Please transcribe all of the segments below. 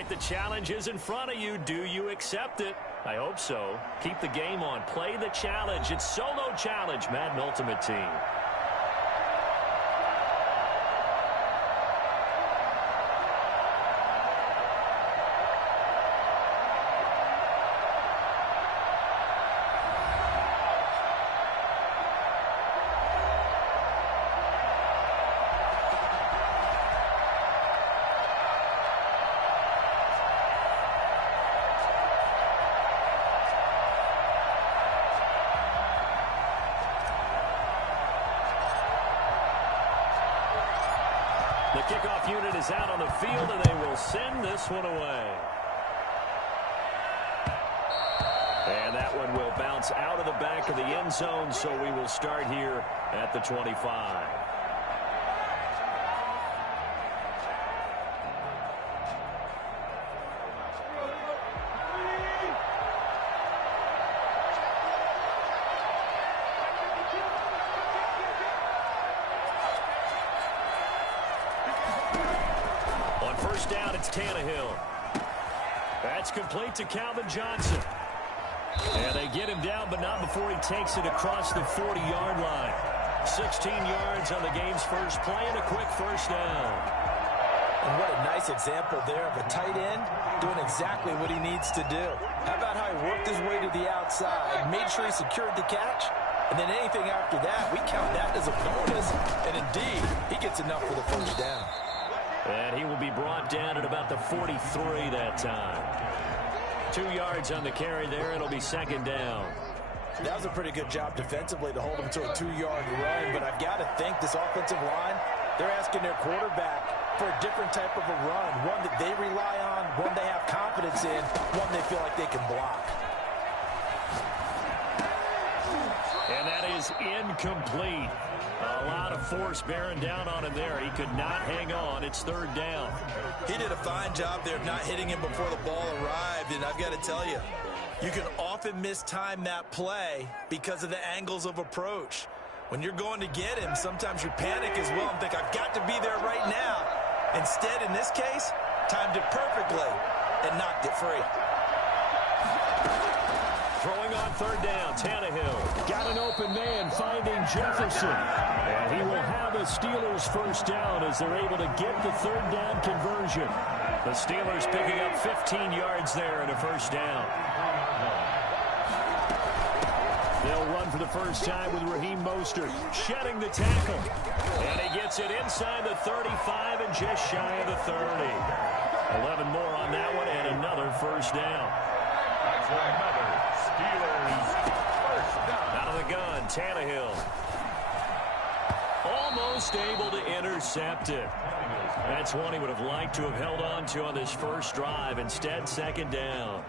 right, the challenge is in front of you. Do you accept it? I hope so. Keep the game on. Play the challenge. It's solo challenge, Madden Ultimate Team. The kickoff unit is out on the field, and they will send this one away. And that one will bounce out of the back of the end zone, so we will start here at the 25. First down, it's Tannehill. That's complete to Calvin Johnson. And they get him down, but not before he takes it across the 40-yard line. 16 yards on the game's first play and a quick first down. And what a nice example there of a tight end doing exactly what he needs to do. How about how he worked his way to the outside, made sure he secured the catch, and then anything after that, we count that as a bonus. And indeed, he gets enough for the first down. And he will be brought down at about the 43 that time. 2 yards on the carry there. It'll be second down. That was a pretty good job defensively to hold him to a 2-yard run. But I've got to think this offensive line, they're asking their quarterback for a different type of a run. One that they rely on, one they have confidence in, one they feel like they can block. And that is incomplete. A lot of force bearing down on him there. He could not hang on. It's third down. He did a fine job there of not hitting him before the ball arrived. And I've got to tell you, you can often mistime that play because of the angles of approach. When you're going to get him, sometimes you panic as well and think, I've got to be there right now. Instead, in this case, timed it perfectly and knocked it free. Throwing on third down, Tannehill. Got an open man finding Jefferson. And he will have a Steelers first down as they're able to get the third down conversion. The Steelers picking up 15 yards there and a first down. They'll run for the first time with Raheem Mostert shedding the tackle. And he gets it inside the 35 and just shy of the 30. 11 more on that one and another first down. Out of the gun, Tannehill. Almost able to intercept it. That's one he would have liked to have held on to on this first drive. Instead, second down.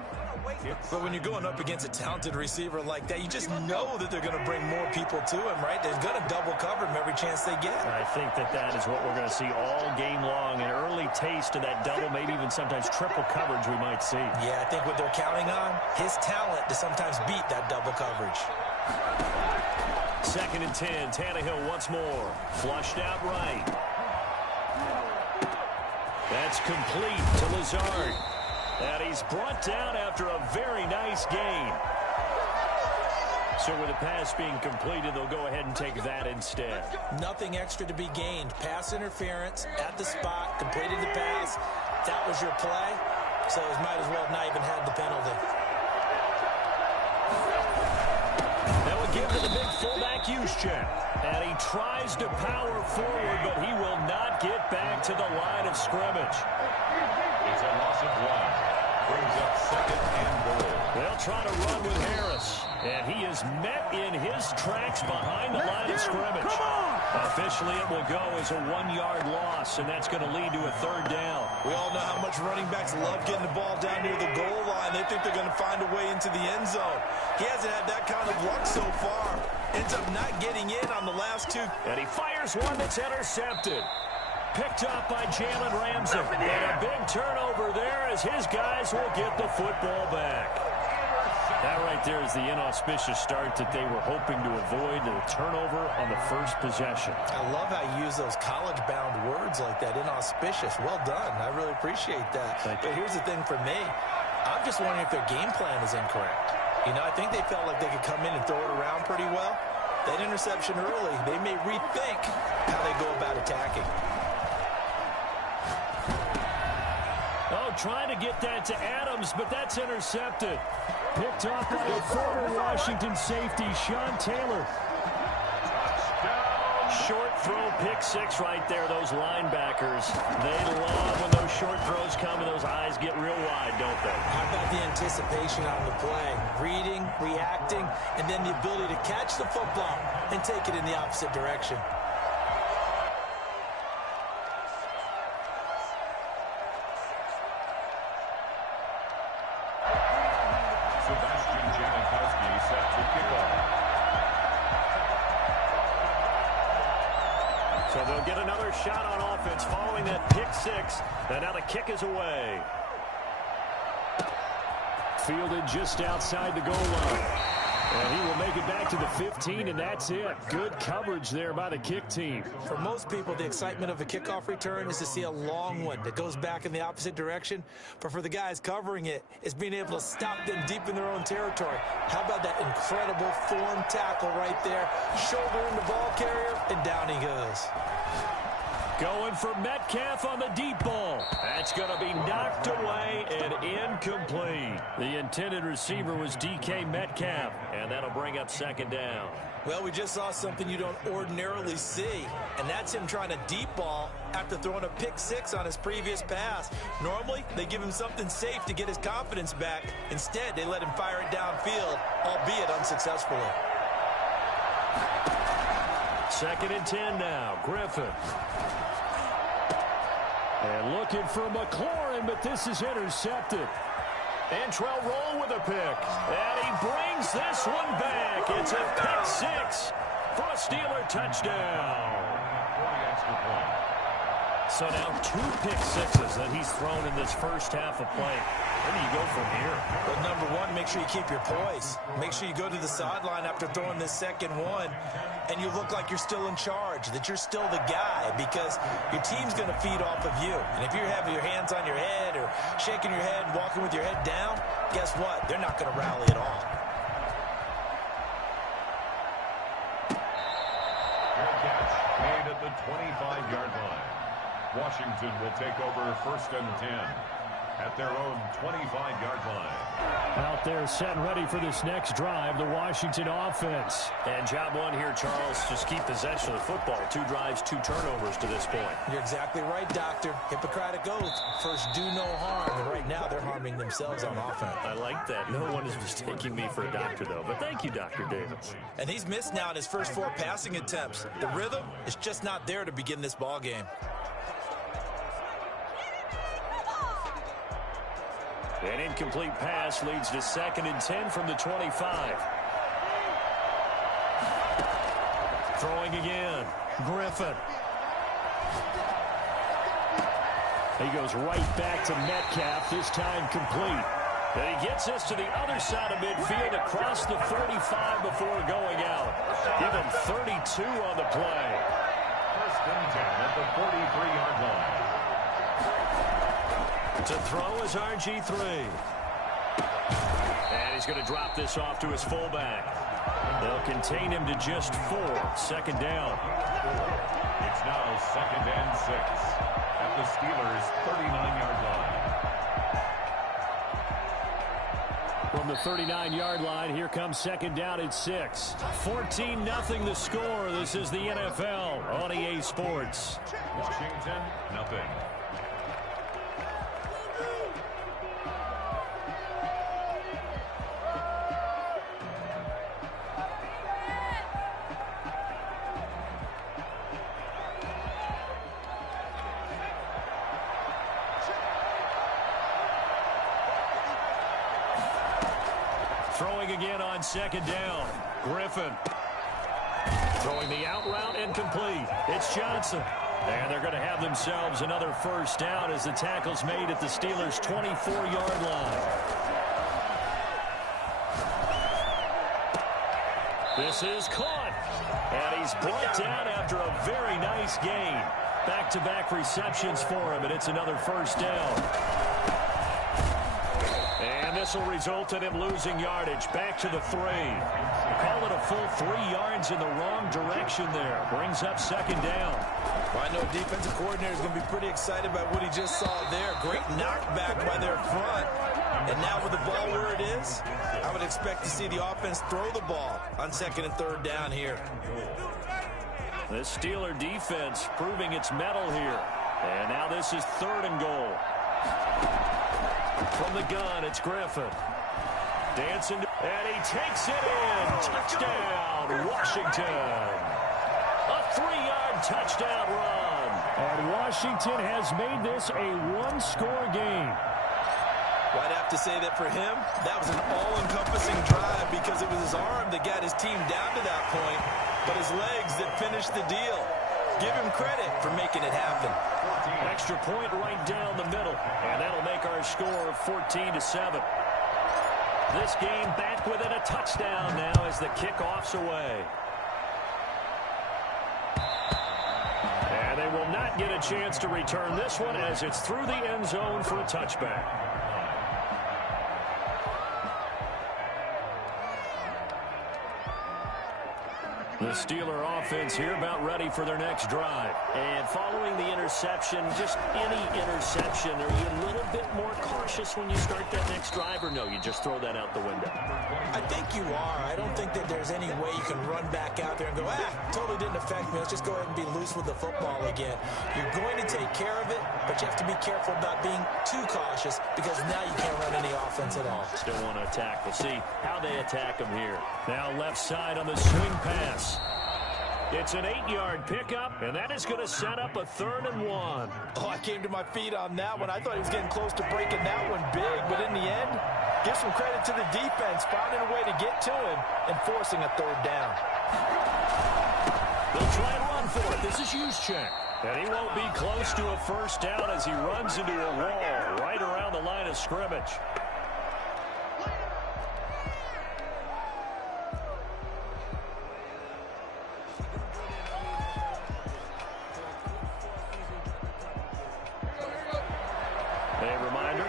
But when you're going up against a talented receiver like that, you just know that they're going to bring more people to him, right? They're going to double cover him every chance they get. I think that is what we're going to see all game long. An early taste of that double, maybe even sometimes triple coverage we might see. Yeah, I think what they're counting on, his talent to sometimes beat that double coverage. Second and 10, Tannehill once more. Flushed out right. That's complete to Lazard. And he's brought down after a very nice gain. So with the pass being completed, they'll go ahead and take that instead. Nothing extra to be gained. Pass interference at the spot, completed the pass. That was your play, so it might as well have not even had the penalty. That would give to the big fullback Juszczyk. And he tries to power forward, but he will not get back to the line of scrimmage. It's a loss of one. Brings up second and goal. They'll try to run with Harris. And he is met in his tracks behind the line of scrimmage. Officially, it will go as a 1-yard loss, and that's going to lead to a third down. We all know how much running backs love getting the ball down near the goal line. They think they're going to find a way into the end zone. He hasn't had that kind of luck so far. Ends up not getting in on the last two. And he fires one that's intercepted. Picked up by Jalen Ramsey. And a big turnover there as his guys will get the football back. That right there is the inauspicious start that they were hoping to avoid, the turnover on the first possession. I love how you use those college-bound words like that, inauspicious. Well done. I really appreciate that. But here's the thing for me. I'm just wondering if their game plan is incorrect. You know, I think they felt like they could come in and throw it around pretty well. That interception early, they may rethink how they go about attacking. Oh, trying to get that to Adams, but that's intercepted. Picked off by a former Washington safety, Sean Taylor. Short throw, pick six right there. Those linebackers, they love when those short throws come and those eyes get real wide, don't they? How about the anticipation on the play? Reading, reacting, and then the ability to catch the football and take it in the opposite direction. So they'll get another shot on offense following that pick six. And now the kick is away. Fielded just outside the goal line. And he will make it back to the 15, and that's it. Good coverage there by the kick team. For most people, the excitement of a kickoff return is to see a long one that goes back in the opposite direction. But for the guys covering it, it's being able to stop them deep in their own territory. How about that incredible form tackle right there? Shoulder in the ball carrier, and down he goes. Going for Metcalf on the deep ball. That's going to be knocked away and incomplete. The intended receiver was DK Metcalf, and that'll bring up second down. Well, we just saw something you don't ordinarily see, and that's him trying to deep ball after throwing a pick six on his previous pass. Normally, they give him something safe to get his confidence back. Instead, they let him fire it downfield, albeit unsuccessfully. Second and 10 now. Griffin. And looking for McLaurin, but this is intercepted. Antrell Roll with a pick. And he brings this one back. It's a pick six for a Steeler touchdown. So now 2 pick sixes that he's thrown in this first half of play. Where do you go from here? Well, number one, make sure you keep your poise. Make sure you go to the sideline after throwing this second one, and you look like you're still in charge, that you're still the guy, because your team's going to feed off of you. And if you're having your hands on your head or shaking your head and walking with your head down, guess what? They're not going to rally at all. Good catch made at the 25-yard line. Washington will take over first and 10 at their own 25-yard line. Out there set and ready for this next drive, the Washington offense. And job one here, Charles, just keep possession of the football. 2 drives, 2 turnovers to this point. You're exactly right, Doctor. Hippocratic oath. First, do no harm. And right now, they're harming themselves on offense. I like that. No one is mistaking me for a doctor, though. But thank you, Dr. Davis. And he's missed now in his first 4 passing attempts. The rhythm is just not there to begin this ball game. An incomplete pass leads to second and 10 from the 25. Throwing again. Griffin. He goes right back to Metcalf, this time complete. And he gets us to the other side of midfield across the 45 before going out. Give him 32 on the play. First and 10 at the 43-yard line. To throw is RG3. And he's going to drop this off to his fullback. They'll contain him to just 4. Second down. It's now second and 6 at the Steelers' 39-yard line. From the 39-yard line, here comes second down at 6. 14-0 the score. This is the NFL on EA Sports. Washington, nothing. Throwing again on second down. Griffin. Throwing the out route incomplete. It's Johnson. And they're going to have themselves another first down as the tackle's made at the Steelers' 24-yard line. This is caught. And he's brought down after a very nice gain. Back-to-back receptions for him, and it's another first down. And this will result in him losing yardage. Back to the 3. Call it a full 3 yards in the wrong direction there. Brings up second down. Well, I know defensive coordinator is going to be pretty excited by what he just saw there. Great knockback by their front. And now with the ball where it is, I would expect to see the offense throw the ball on second and third down here. The Steeler defense proving its mettle here. And now this is 3rd and goal. From the gun, it's Griffin. Dancing, and he takes it in. Touchdown, Washington. A 3-yard touchdown run. And Washington has made this a 1-score game. Well, I'd have to say that for him, that was an all-encompassing drive because it was his arm that got his team down to that point, but his legs that finished the deal. Give him credit for making it happen. Extra point right down the middle, and that'll make our score 14-7. This game back within a touchdown now as the kickoff's away. And they will not get a chance to return this one as it's through the end zone for a touchback. The Steeler offense here about ready for their next drive. And following the interception, just any interception, are you a little bit more cautious when you start that next drive, or no, you just throw that out the window? I think you are. I don't think that there's any way you can run back out there and go, totally didn't affect me. Let's just go ahead and be loose with the football again. You're going to take care of it, but you have to be careful about being too cautious because now you can't run any offense at all. Still want to attack. We'll see how they attack them here. Now left side on the swing pass. It's an 8-yard pickup, and that is going to set up a 3rd and 1. Oh, I came to my feet on that one. I thought he was getting close to breaking that one big, but in the end, give some credit to the defense, finding a way to get to him and forcing a 3rd down. They'll try and run for it. This is Juszczyk. And he won't be close to a first down as he runs into a wall right around the line of scrimmage.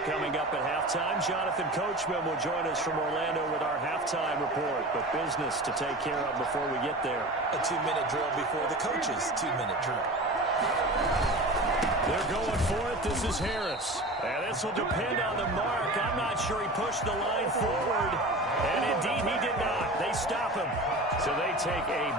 Coming up at halftime, Jonathan Coachman will join us from Orlando with our halftime report. But business to take care of before we get there. A 2-minute drill before the coach's 2-minute drill. They're going for it. This is Harris. And this will depend on the mark. I'm not sure he pushed the line forward. And indeed, he did not. They stop him. So they take a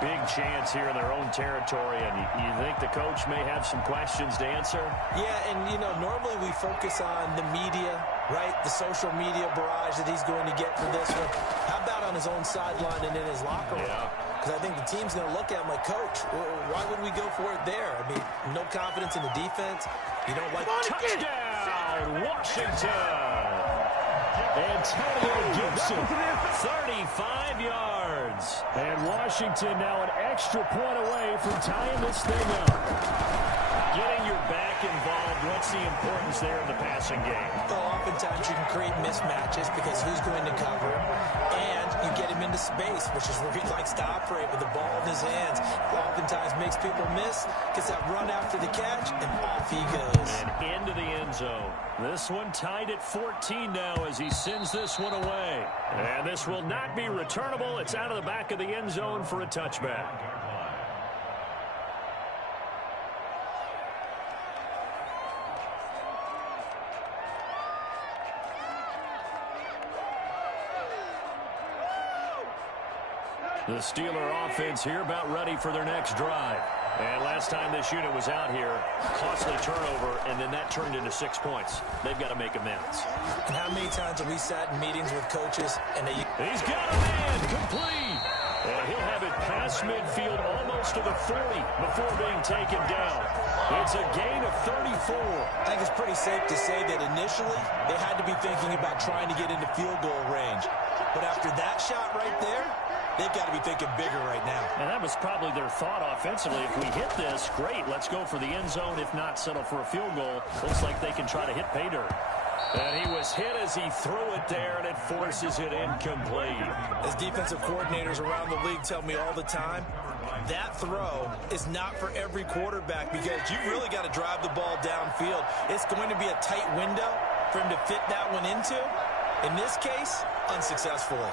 big chance here in their own territory. And you think the coach may have some questions to answer? Yeah, and, normally we focus on the media, right? The social media barrage that he's going to get for this one. How about on his own sideline and in his locker room? Because I think the team's going to look at him like, Coach, why would we go for it there? I mean, no confidence in the defense. You don't like touchdown, Washington. Antonio Gibson, 35 yards. And Washington now an extra point away from tying this thing up. Getting your back involved, what's the importance there in the passing game? Well, oftentimes you can create mismatches because who's going to cover him, and you get him into space, which is where he likes to operate with the ball in his hands. Oftentimes makes people miss, gets that run after the catch, and off he goes. And into the end zone. This one tied at 14 now as he sends this one away. And this will not be returnable. It's out of the back of the end zone for a touchback. The Steeler offense here about ready for their next drive. And last time this unit was out here, costly turnover, and then that turned into 6 points. They've got to make amends. And how many times have we sat in meetings with coaches and they... He's got a man, complete. And he'll have it past midfield almost to the 40 before being taken down. It's a gain of 34. I think it's pretty safe to say that initially they had to be thinking about trying to get into field goal range. But after that shot right there, they've got to be thinking bigger right now. And that was probably their thought offensively. If we hit this, great, let's go for the end zone. If not, settle for a field goal. Looks like they can try to hit pay dirt. And he was hit as he threw it there, and it forces it incomplete. As defensive coordinators around the league tell me all the time, that throw is not for every quarterback because you've really got to drive the ball downfield. It's going to be a tight window for him to fit that one into. In this case, unsuccessfully.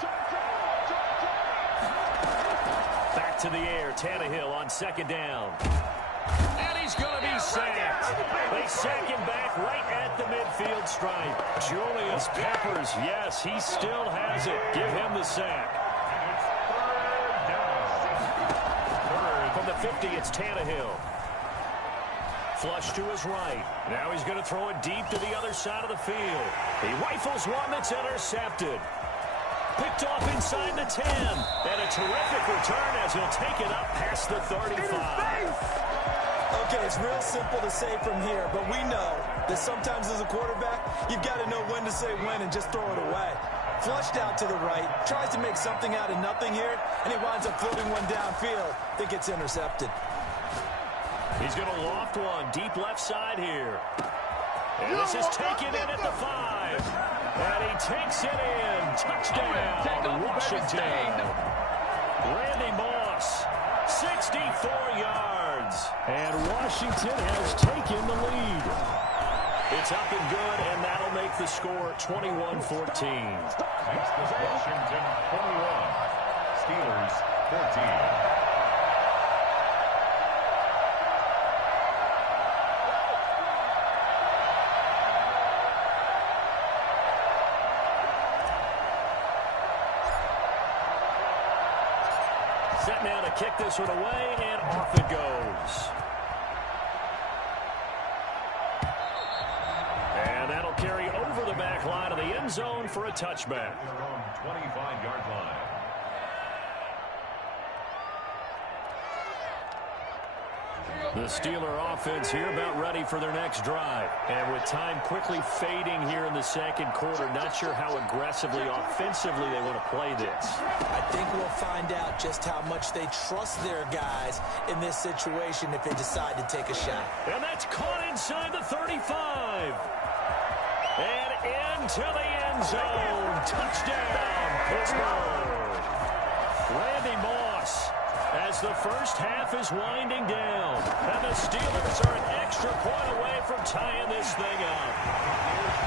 Back to the air, Tannehill on second down. And he's going to be sacked. They sack him back right at the midfield stripe. Julius Peppers, yes, he still has it. Give him the sack. From the 50, it's Tannehill. Flush to his right. Now he's going to throw it deep to the other side of the field. He rifles one that's intercepted. Picked off inside the 10. And a terrific return as he'll take it up past the 35. Okay, it's real simple to say from here, but we know that sometimes as a quarterback, you've got to know when to say when and just throw it away. Flushed out to the right, tries to make something out of nothing here, and he winds up floating one downfield that gets intercepted. He's going to loft one deep left side here. And this is taken in at the 5. And he takes it in. Touchdown, Washington. Randy Moss, 64 yards. And Washington has taken the lead. It's up and good, and that'll make the score 21-14. Next is Washington 21, Steelers 14. Set now to kick this one away, and off it goes. And that'll carry over the back line of the end zone for a touchback. Their own 25-yard line. The Steeler offense here about ready for their next drive. And with time quickly fading here in the second quarter, not sure how aggressively, offensively they want to play this. I think we'll find out just how much they trust their guys in this situation if they decide to take a shot. And that's caught inside the 35. And into the end zone. Touchdown, Pittsburgh. Randy Moss, as the first half is winding down. And the Steelers are an extra point away from tying this thing up.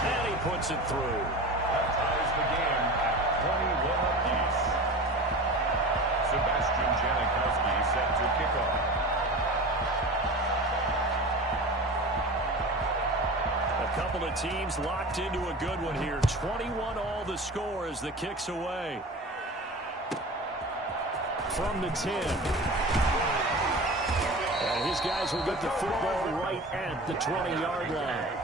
And he puts it through. That ties the game at 21 apiece. Sebastian Janikowski set to kick off. A couple of teams locked into a good one here. 21 all the score as the kick's away. From the 10. And his guys will get the football right at the 20-yard line.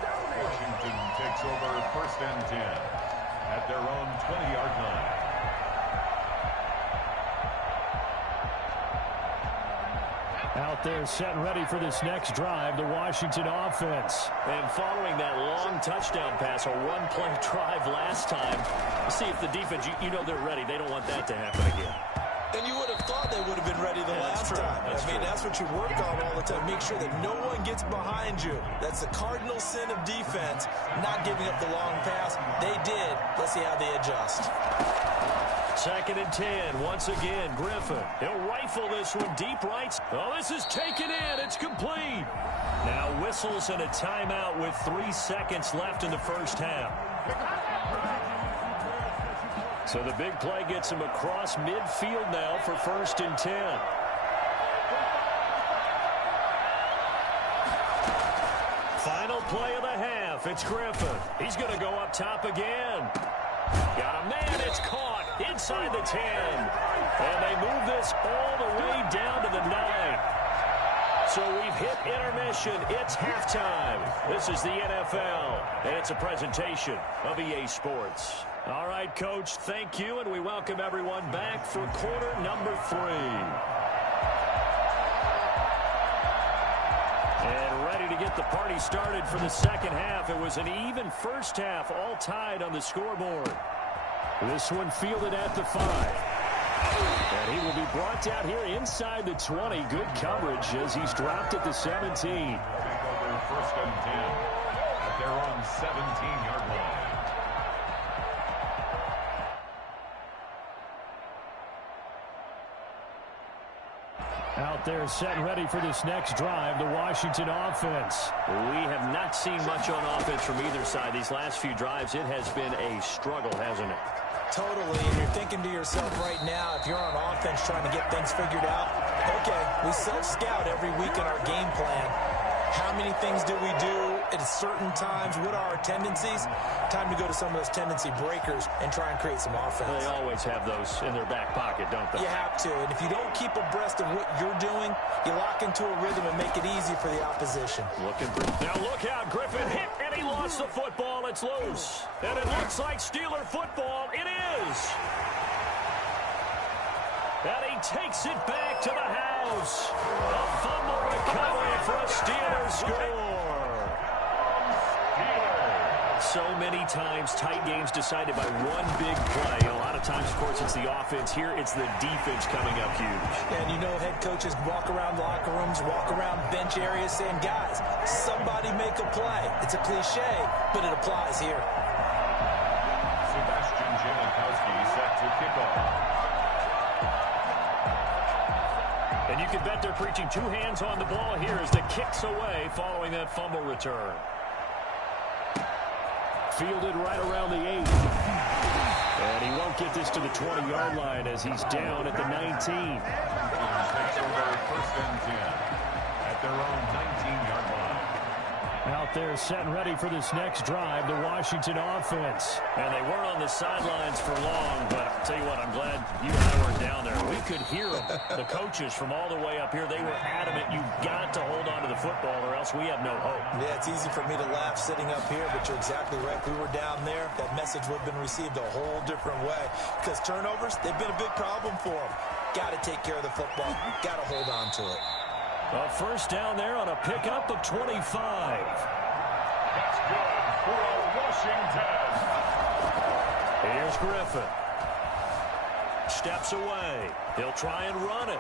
Washington takes over first and 10 at their own 20-yard line. Out there set and ready for this next drive, the Washington offense. And following that long touchdown pass, a one-play drive last time, see if the defense, you know they're ready. They don't want that to happen again. And you would have thought they would have been ready the last time. That's what you work on all the time. Make sure that no one gets behind you. That's the cardinal sin of defense, not giving up the long pass. They did. Let's see how they adjust. Second and 10. Once again, Griffin. He'll rifle this one deep right. Oh, this is taken in. It's complete. Now whistles and a timeout with 3 seconds left in the first half. So the big play gets him across midfield now for first and 10. Final play of the half. It's Griffin. He's going to go up top again. Got a man. It's caught inside the 10. And they move this all the way down to the 9. So we've hit intermission. It's halftime. This is the NFL, and it's a presentation of EA Sports. All right, Coach, thank you, and we welcome everyone back for quarter number 3. And ready to get the party started for the second half. It was an even first half, all tied on the scoreboard. This one fielded at the 5. And he will be brought down here inside the 20. Good coverage as he's dropped at the 17. Take over first and 10 at their own 17-yard line. Out there set and ready for this next drive, the Washington offense. We have not seen much on offense from either side. These last few drives, it has been a struggle, hasn't it? Totally, and you're thinking to yourself right now, if you're on offense trying to get things figured out, okay, we self-scout every week in our game plan. How many things do we do at certain times? What are our tendencies? Time to go to some of those tendency breakers and try and create some offense. They always have those in their back pocket, don't they? You have to, and if you don't keep abreast of what you're doing, you lock into a rhythm and make it easy for the opposition. Now look out, Griffin hit, and he lost the football. It's loose. And it looks like Steeler football. It is. And he takes it back to the house. A fumble recovery for a Steelers score. So many times, tight games decided by one big play. A lot of times, of course, it's the offense. Here, it's the defense coming up huge. And you know head coaches walk around locker rooms, walk around bench areas saying, guys, somebody make a play. It's a cliche, but it applies here. Sebastian Janikowski set to kick off. And you can bet they're preaching two hands on the ball here as the kick's away following that fumble return. Fielded right around the 8. And he won't get this to the 20-yard line as he's down at the 19. Takes over first and 10 at their own 19-yard line. Out there set and ready for this next drive, the Washington offense. And they weren't on the sidelines for long, but I'll tell you what, I'm glad you and I weren't down there. We could hear them. The coaches from all the way up here, they were adamant, you've got to hold on to the football or else we have no hope. Yeah, it's easy for me to laugh sitting up here, but you're exactly right. If we were down there, that message would have been received a whole different way. Because turnovers, they've been a big problem for them. Got to take care of the football. Got to hold on to it. A first down there on a pickup of 25. That's good for Washington. Here's Griffin. Steps away. He'll try and run it.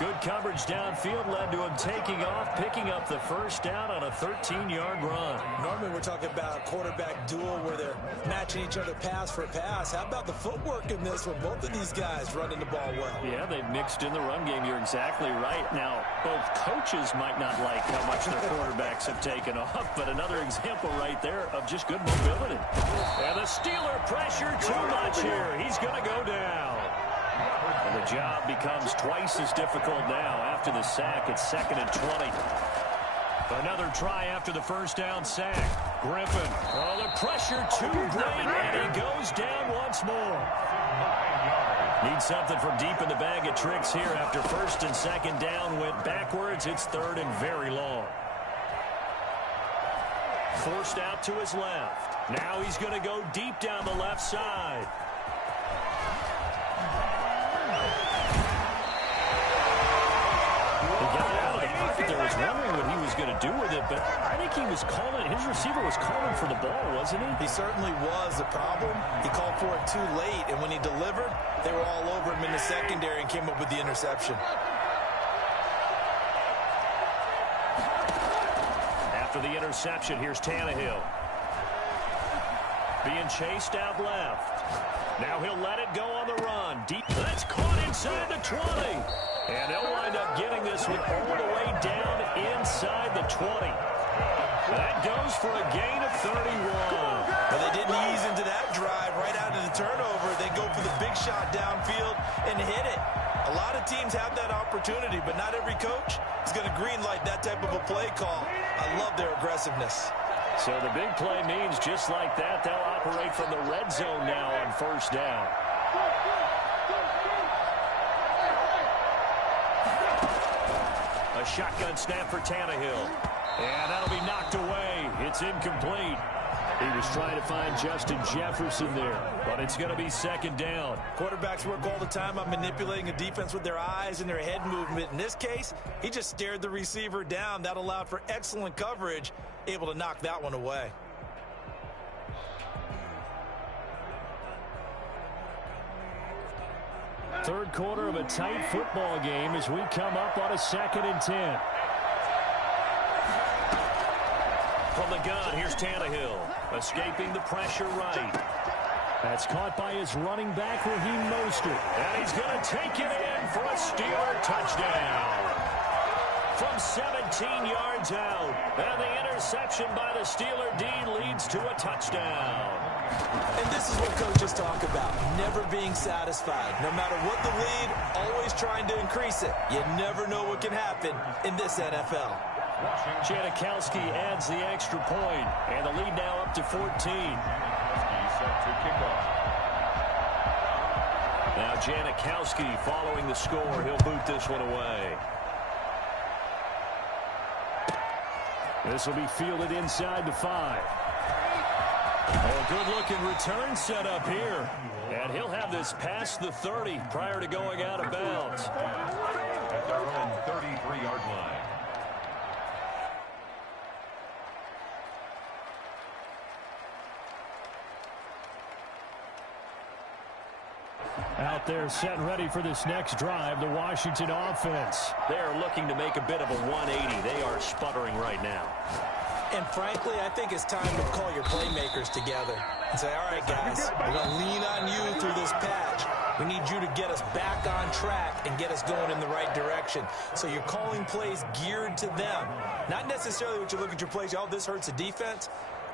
Good coverage downfield led to him taking off, picking up the first down on a 13-yard run. Normally we're talking about a quarterback duel where they're matching each other pass for pass. How about the footwork in this one? Both of these guys running the ball well. Yeah, they've mixed in the run game. You're exactly right. Now, both coaches might not like how much their quarterbacks have taken off, but another example right there of just good mobility. And the Steeler pressure too much here. He's going to go down. And the job becomes twice as difficult now after the sack. It's 2nd and 20. Another try after the first down sack. Griffin. Oh, the pressure too great, and he goes down once more. Needs something from deep in the bag of tricks here after first and second down went backwards. It's 3rd and very long. Forced out to his left. Now he's going to go deep down the left side. There was wondering what he was going to do with it, but I think he was calling, his receiver was calling for the ball, wasn't he? He certainly was. The problem, he called for it too late, and when he delivered, they were all over him in the secondary and came up with the interception. After the interception, here's Tannehill. Being chased out left. Now he'll let it go on the run. Deep. That's caught inside the 20. And they'll wind up getting this one all the way down inside the 20. That goes for a gain of 31. But they didn't ease into that drive right out of the turnover. They go for the big shot downfield and hit it. A lot of teams have that opportunity, but not every coach is going to greenlight that type of a play call. I love their aggressiveness. So the big play means just like that, they'll operate from the red zone now on first down. A shotgun snap for Tannehill. And that'll be knocked away. It's incomplete. He was trying to find Justin Jefferson there, but it's going to be 2nd down. Quarterbacks work all the time on manipulating a defense with their eyes and their head movement. In this case, he just stared the receiver down. That allowed for excellent coverage, able to knock that one away. Third quarter of a tight football game as we come up on a 2nd and 10. From the gun, here's Tannehill, escaping the pressure right. That's caught by his running back, Raheem Mostert. And he's going to take it in for a Steeler touchdown. From 17 yards out. And the interception by the Steeler D leads to a touchdown. And this is what coaches talk about, never being satisfied. No matter what the lead, always trying to increase it. You never know what can happen in this NFL. Janikowski adds the extra point, and the lead now up to 14. Set to kick off. Now Janikowski following the score. He'll boot this one away. This will be fielded inside the 5. Oh, good-looking return set up here. And he'll have this past the 30 prior to going out of bounds. At their own 33-yard line. Out there set and ready for this next drive, the Washington offense. They are looking to make a bit of a 180. They are sputtering right now. And frankly, I think it's time to call your playmakers together and say, all right, guys, we're going to lean on you through this patch. We need you to get us back on track and get us going in the right direction. So you're calling plays geared to them. Not necessarily what you look at your plays, oh, this hurts the defense.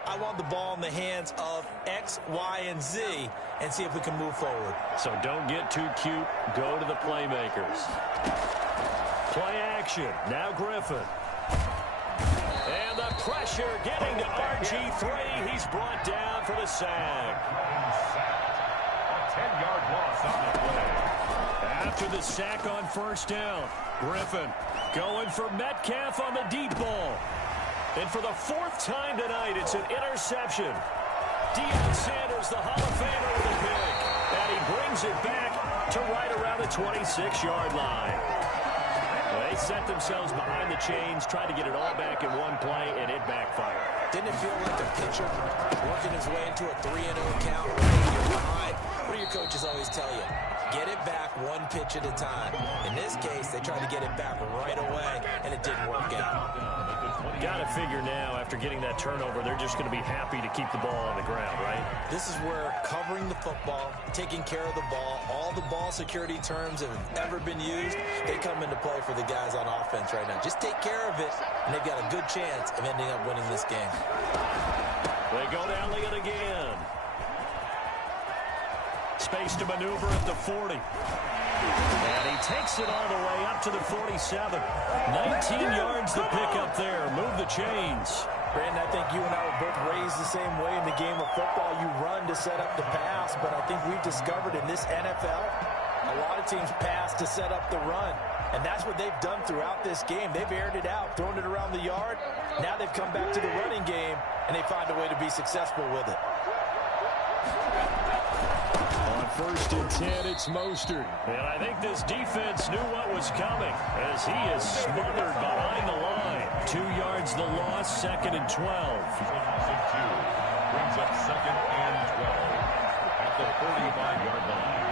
I want the ball in the hands of X, Y, and Z and see if we can move forward. So don't get too cute. Go to the playmakers. Play action. Now Griffin. And the pressure getting to RG3. He's brought down for the sack. A 10-yard loss on the play. After the sack on first down, Griffin going for Metcalf on the deep ball. And for the 4th time tonight, it's an interception. Deion Sanders, the Hall of Famer, with a pick. And he brings it back to right around the 26-yard line. They set themselves behind the chains, tried to get it all back in one play, and it backfired. Didn't it feel like a pitcher working his way into a 3-0 count right here behind? What do your coaches always tell you? Get it back one pitch at a time. In this case, they tried to get it back right away, and it didn't work out. Got to figure now, after getting that turnover, they're just going to be happy to keep the ball on the ground, right? This is where covering the football, taking care of the ball, all the ball security terms that have ever been used, they come into play for the guys on offense right now. Just take care of it, and they've got a good chance of ending up winning this game. They go down it again. Space to maneuver at the 40. And he takes it all the way up to the 47. 19 yards to pick up there. Move the chains. Brandon, I think you and I were both raised the same way in the game of football. You run to set up the pass, but I think we've discovered in this NFL, a lot of teams pass to set up the run. And that's what they've done throughout this game. They've aired it out, thrown it around the yard. Now they've come back to the running game, and they find a way to be successful with it. On 1st and 10, it's Mostert. And I think this defense knew what was coming as he is smothered behind the line. 2 yards the loss, 2nd and 12. Brings up 2nd and 12 at the 45-yard line.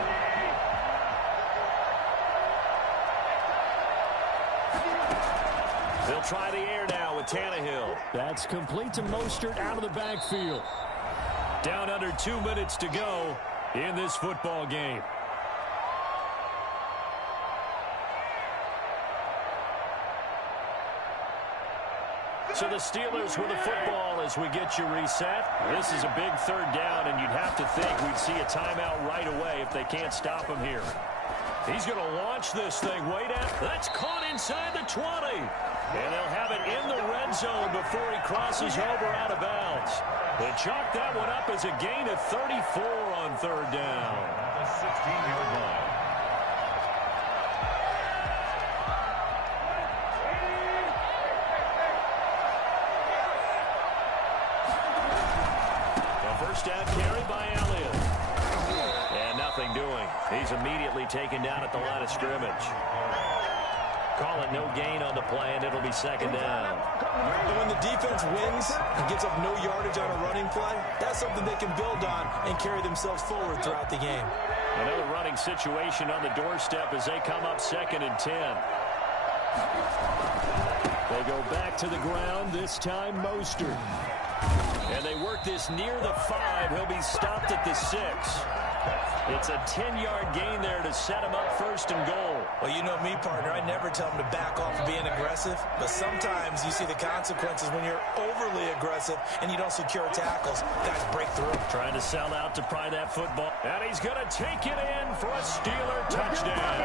They'll try the air now with Tannehill. That's complete to Mostert out of the backfield. Down under 2 minutes to go in this football game. So the Steelers with the football as we get you reset. This is a big 3rd down, and you'd have to think we'd see a timeout right away if they can't stop him here. He's going to launch this thing way down. That's caught inside the 20. And they'll have it in the red zone before he crosses over out of bounds. They chalk that one up as a gain of 34 on 3rd down. The 16-yard line. Down carry by Elliott. And nothing doing. He's immediately taken down at the line of scrimmage. Call it no gain on the play, and it'll be 2nd down. And when the defense wins and gives up no yardage on a running play, that's something they can build on and carry themselves forward throughout the game. Another running situation on the doorstep as they come up 2nd and 10. They go back to the ground, this time Mostert. And they work this near the 5. He'll be stopped at the 6. It's a 10-yard gain there to set him up first and goal. Well, you know me, partner. I never tell them to back off of being aggressive. But sometimes you see the consequences when you're overly aggressive and you don't secure tackles. Guys break through. Trying to sell out to pry that football. And he's going to take it in for a Steeler touchdown.